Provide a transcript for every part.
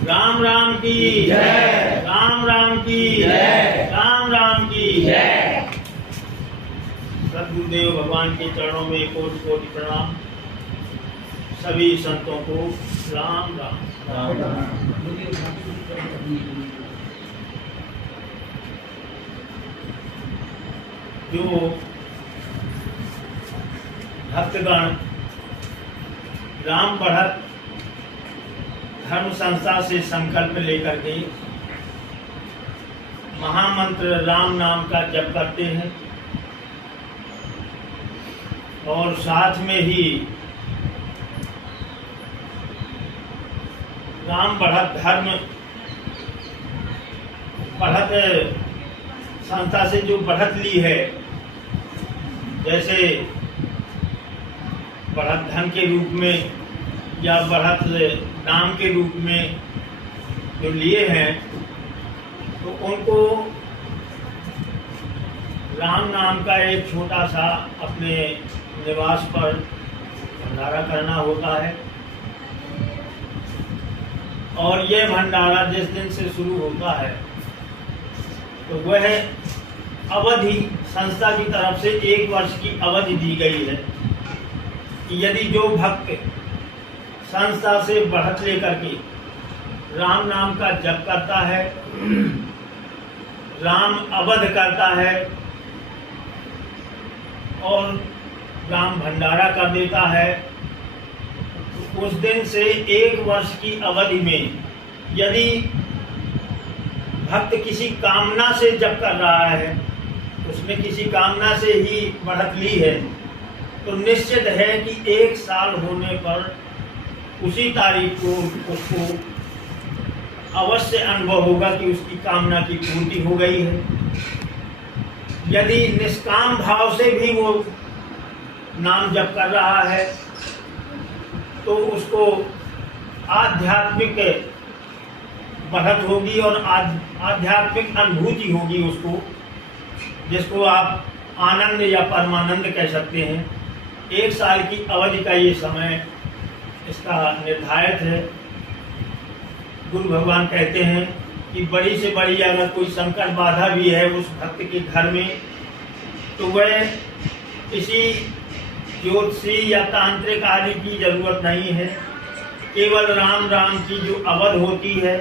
राम राम की जय, राम राम की जय, राम राम की जय। सद्गुरुदेव भगवान के चरणों में कोटि कोटि प्रणाम। सभी संतों को राम राम। जो भक्तगण राम बढ़त धर्म संस्था से संकल्प लेकर के महामंत्र राम नाम का जप करते हैं और साथ में ही राम बढ़त धर्म बढ़त संस्था से जो बढ़त ली है, जैसे बढ़त धन के रूप में या बढ़त नाम के रूप में जो लिए हैं, तो उनको राम नाम का एक छोटा सा अपने निवास पर भंडारा करना होता है। और यह भंडारा जिस दिन से शुरू होता है तो वह अवधि संस्था की तरफ से 1 वर्ष की अवधि दी गई है कि यदि जो भक्त संस्था से बढ़त लेकर के राम नाम का जप करता है, राम अवध करता है और राम भंडारा कर देता है, तो उस दिन से 1 वर्ष की अवधि में यदि भक्त किसी कामना से जप कर रहा है, उसने किसी कामना से ही बढ़त ली है, तो निश्चित है कि 1 साल होने पर उसी तारीख को उसको अवश्य अनुभव होगा कि उसकी कामना की पूर्ति हो गई है। यदि निष्काम भाव से भी वो नाम जप कर रहा है तो उसको आध्यात्मिक बढ़त होगी और आध्यात्मिक अनुभूति होगी उसको, जिसको आप आनंद या परमानंद कह सकते हैं। 1 साल की अवधि का ये समय इसका निर्धारित है। गुरु भगवान कहते हैं कि बड़ी से बड़ी अगर कोई संकट बाधा भी है उस भक्त के घर में, तो वह किसी ज्योतिषी या तांत्रिक आदि की जरूरत नहीं है। केवल राम राम की जो अवध होती है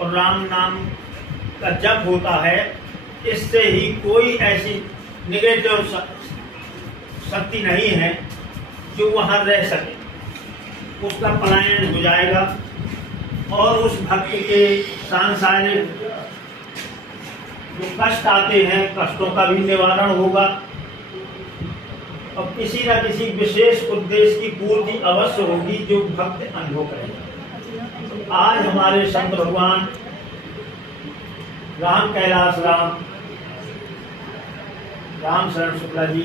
और राम नाम का जप होता है, इससे ही कोई ऐसी निगेटिव शक्ति नहीं है जो वहाँ रह सके। उसका पलायन हो जाएगा और उस भक्त के सांसारिक जो कष्ट आते हैं, कष्टों का भी निवारण होगा और किसी न किसी विशेष उद्देश्य की पूर्ति अवश्य होगी जो भक्त अनुभव करेगा। आज हमारे संत भगवान राम कैलाश राम शरण शुक्ला जी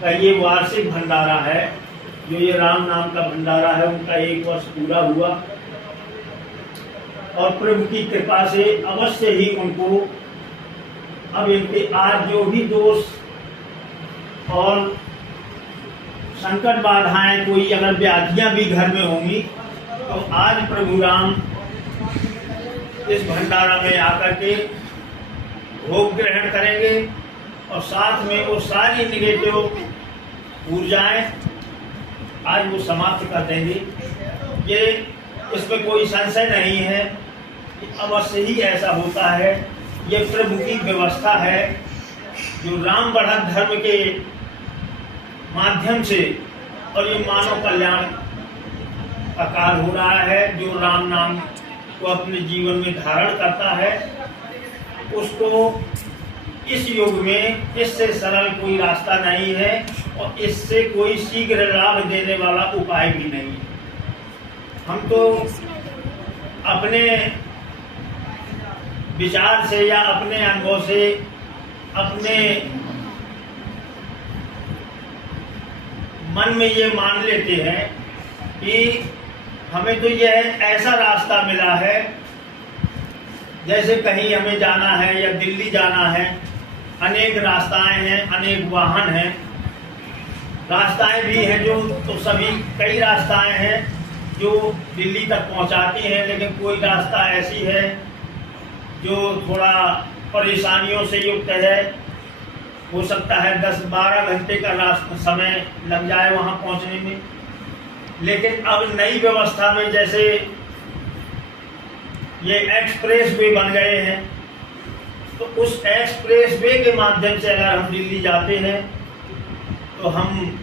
का ये वार्षिक भंडारा है। जो ये राम नाम का भंडारा है, उनका 1 वर्ष पूरा हुआ और प्रभु की कृपा से अवश्य ही उनको अब इनके आज जो भी दोष और संकट बाधाएं, कोई अगर व्याधियां भी घर में होंगी, तो आज प्रभु राम इस भंडारा में आकर के भोग ग्रहण करेंगे और साथ में वो सारी निगेटिव ऊर्जाएं आज वो समाप्त कर देंगे। ये इसमें कोई संशय नहीं है कि अवश्य ही ऐसा होता है। ये प्रभु की व्यवस्था है जो राम बढ़त धर्म के माध्यम से और ये मानव कल्याण का कार्य हो रहा है। जो राम नाम को अपने जीवन में धारण करता है, उसको इस युग में इससे सरल कोई रास्ता नहीं है और इससे कोई शीघ्र लाभ देने वाला उपाय भी नहीं है। हम तो अपने विचार से या अपने अनुभव से, अपने मन में ये मान लेते हैं कि हमें तो यह ऐसा रास्ता मिला है, जैसे कहीं हमें जाना है या दिल्ली जाना है, अनेक रास्ताएं हैं, अनेक वाहन हैं, रास्ताएं भी हैं जो तो सभी कई रास्ताएं हैं जो दिल्ली तक पहुंचाती हैं, लेकिन कोई रास्ता ऐसी है जो थोड़ा परेशानियों से युक्त है। हो सकता है 10-12 घंटे का रास्ता समय लग जाए वहां पहुंचने में। लेकिन अब नई व्यवस्था में जैसे ये एक्सप्रेस वे बन गए हैं, तो उस एक्सप्रेस वे के माध्यम से अगर हम दिल्ली जाते हैं तो हम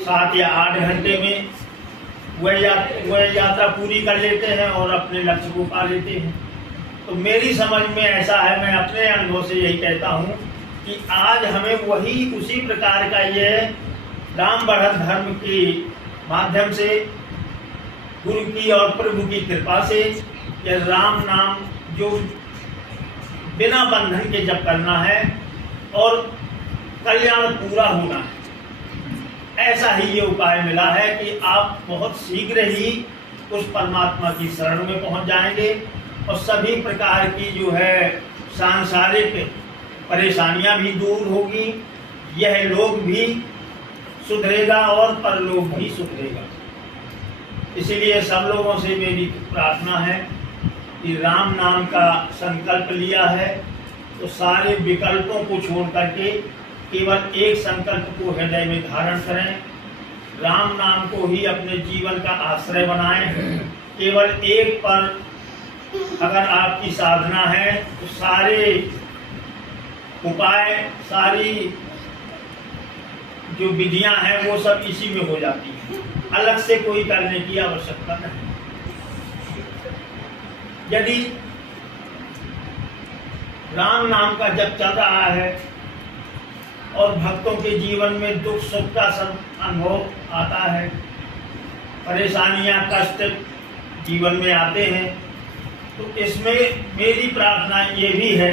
7 या 8 घंटे में वह यात्रा पूरी कर लेते हैं और अपने लक्ष्य को पा लेते हैं। तो मेरी समझ में ऐसा है, मैं अपने अनुभव से यही कहता हूँ कि आज हमें वही उसी प्रकार का ये राम बढ़त धर्म के माध्यम से, गुरु की और प्रभु की कृपा से, यह राम नाम जो बिना बंधन के जप करना है और कल्याण पूरा होना है, ऐसा ही ये उपाय मिला है कि आप बहुत शीघ्र ही उस परमात्मा की शरण में पहुंच जाएंगे और सभी प्रकार की जो है सांसारिक परेशानियां भी दूर होगी, यह लोक भी सुधरेगा और परलोक भी सुधरेगा। इसीलिए सब लोगों से मेरी प्रार्थना है कि राम नाम का संकल्प लिया है तो सारे विकल्पों को छोड़ करके केवल एक संकल्प को हृदय में धारण करें, राम नाम को ही अपने जीवन का आश्रय बनाएं। केवल एक पर अगर आपकी साधना है तो सारे उपाय, सारी जो विधियां हैं वो सब इसी में हो जाती हैं, अलग से कोई करने की आवश्यकता नहीं। यदि राम नाम का जप चल रहा है और भक्तों के जीवन में दुख सुख का सब अनुभव आता है, परेशानियां कष्ट जीवन में आते हैं, तो इसमें मेरी प्रार्थना ये भी है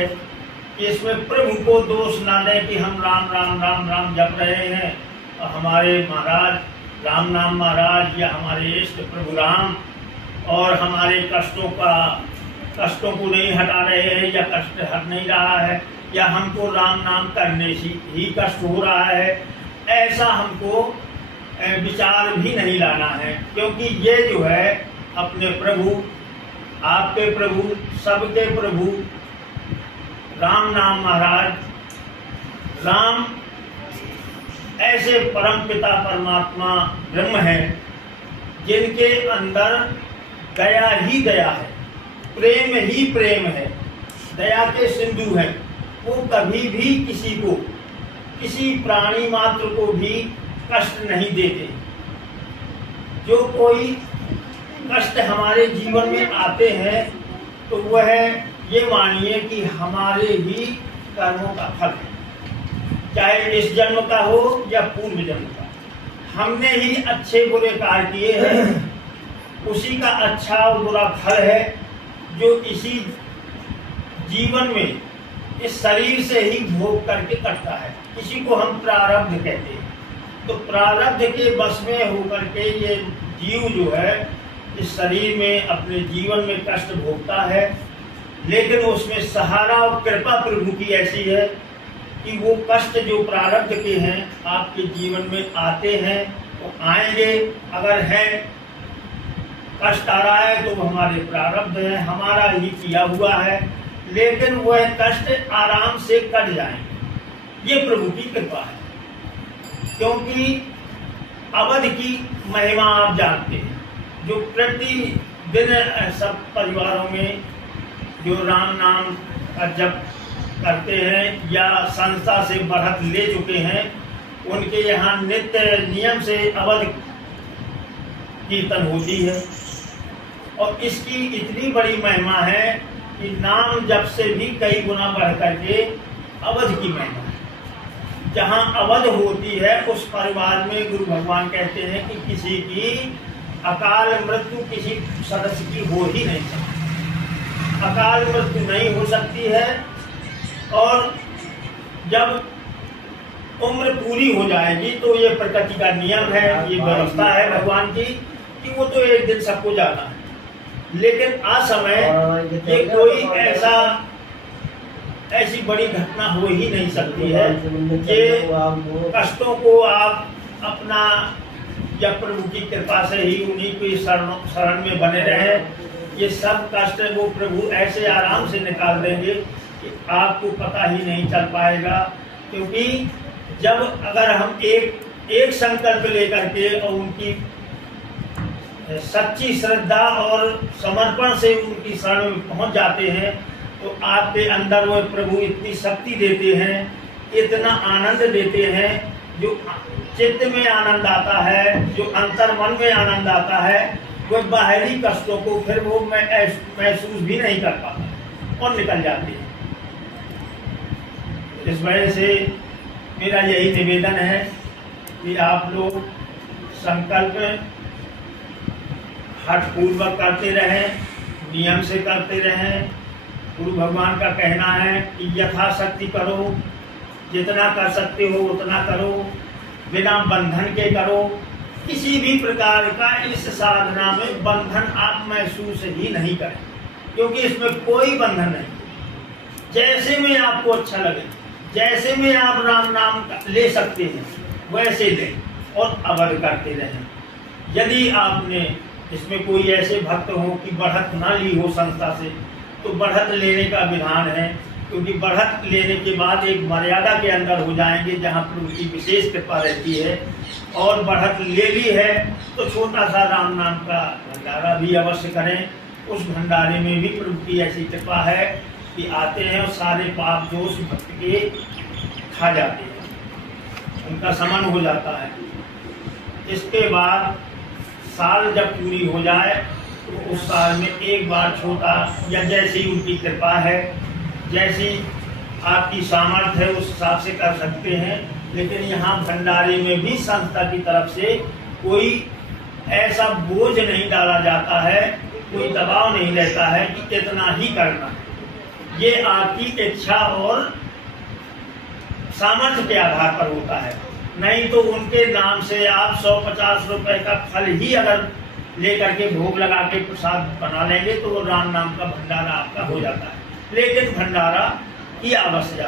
कि इसमें प्रभु को दोष ना दें कि हम राम राम राम राम जप रहे हैं और हमारे महाराज राम नाम महाराज या हमारे इष्ट प्रभु राम और हमारे कष्टों को नहीं हटा रहे हैं या कष्ट हट नहीं रहा है या हमको राम नाम करने से ही कष्ट हो रहा है, ऐसा हमको विचार भी नहीं लाना है। क्योंकि ये जो है अपने प्रभु, आपके प्रभु, सबके प्रभु राम नाम महाराज, राम ऐसे परम पिता परमात्मा ब्रह्म है जिनके अंदर दया ही दया है, प्रेम ही प्रेम है, दया के सिंधु हैं। वो कभी भी किसी को, किसी प्राणी मात्र को भी कष्ट नहीं देते। जो कोई कष्ट हमारे जीवन में आते हैं तो वह ये मानिए कि हमारे ही कर्मों का फल है, चाहे इस जन्म का हो या पूर्व जन्म का। हमने ही अच्छे बुरे कार्य किए हैं, उसी का अच्छा और बुरा फल है जो इसी जीवन में इस शरीर से ही भोग करके कटता है। इसी को हम प्रारब्ध कहते हैं। तो प्रारब्ध के बस में होकर के ये जीव जो है इस शरीर में अपने जीवन में कष्ट भोगता है, लेकिन उसमें सहारा और कृपा प्रभु की ऐसी है कि वो कष्ट जो प्रारब्ध के हैं आपके जीवन में आते हैं, वो आएंगे। अगर है कष्ट आ रहा है तो वो हमारे प्रारब्ध है, हमारा ही किया हुआ है, लेकिन वह कष्ट आराम से कट जाएंगे। ये प्रभु की कृपा है। क्योंकि अवध की महिमा आप जानते हैं, जो प्रतिदिन सब परिवारों में जो राम नाम का जप करते हैं या संस्था से बढ़त ले चुके हैं, उनके यहाँ नित्य नियम से अवध कीर्तन होती है। और इसकी इतनी बड़ी महिमा है कि नाम जप से भी कई गुना बढ़ करके अवध की महिमा है। जहाँ अवध होती है उस परिवार में गुरु भगवान कहते हैं कि किसी की अकाल मृत्यु किसी सदस्य की हो ही नहीं सकती, अकाल मृत्यु नहीं हो सकती है। और जब उम्र पूरी हो जाएगी तो ये प्रकृति का नियम है, ये व्यवस्था है भगवान की कि वो तो एक दिन सबको जाना है। लेकिन असमय ये कोई ऐसी बड़ी घटना हो ही नहीं सकती है कि कष्टों को आप अपना या प्रभु की कृपा से ही उन्हीं की शरण में बने रहें। ये सब कष्ट वो प्रभु ऐसे आराम से निकाल देंगे कि आपको पता ही नहीं चल पाएगा। क्योंकि जब अगर हम एक संकल्प लेकर के और उनकी सच्ची श्रद्धा और समर्पण से उनकी शरण में पहुंच जाते हैं तो आपके अंदर वो प्रभु इतनी शक्ति देते हैं, इतना आनंद देते हैं, जो चित्त में आनंद आता है, जो अंतर मन में आनंद आता है, वो बाहरी कष्टों को फिर वो महसूस भी नहीं कर पाता और निकल जाते हैं। इस वजह से मेरा यही निवेदन है कि आप लोग संकल्प हठपूर्वक करते रहें, नियम से करते रहें। गुरु भगवान का कहना है कि यथाशक्ति करो, जितना कर सकते हो उतना करो, बिना बंधन के करो। किसी भी प्रकार का इस साधना में बंधन आप महसूस ही नहीं करें, क्योंकि इसमें कोई बंधन नहीं। जैसे में आपको अच्छा लगे, जैसे में आप राम नाम ले सकते हैं वैसे लें और अवध करते रहें। यदि आपने इसमें कोई ऐसे भक्त हो कि बढ़त ना ली हो संस्था से, तो बढ़त लेने का विधान है, क्योंकि बढ़त लेने के बाद एक मर्यादा के अंदर हो जाएंगे जहाँ प्रभु की विशेष कृपा रहती है। और बढ़त ले ली है तो छोटा सा राम नाम का भंडारा भी अवश्य करें। उस भंडारे में भी प्रभु की ऐसी कृपा है कि आते हैं और सारे पाप दोष भक्त के खा जाते हैं, उनका शमन हो जाता है। इसके बाद साल जब पूरी हो जाए तो उस साल में एक बार छोटा, या जैसी उनकी कृपा है, जैसी आपकी सामर्थ्य है उस हिसाब से कर सकते हैं। लेकिन यहाँ भंडारे में भी संस्था की तरफ से कोई ऐसा बोझ नहीं डाला जाता है, कोई दबाव नहीं रहता है कि इतना ही करना। ये आपकी इच्छा और सामर्थ्य के आधार पर होता है। नहीं तो उनके नाम से आप 150 रुपए का फल ही अगर लेकर के भोग लगा के प्रसाद बना लेंगे तो वो राम नाम का भंडारा आपका हो जाता है। लेकिन भंडारा की आवश्यकता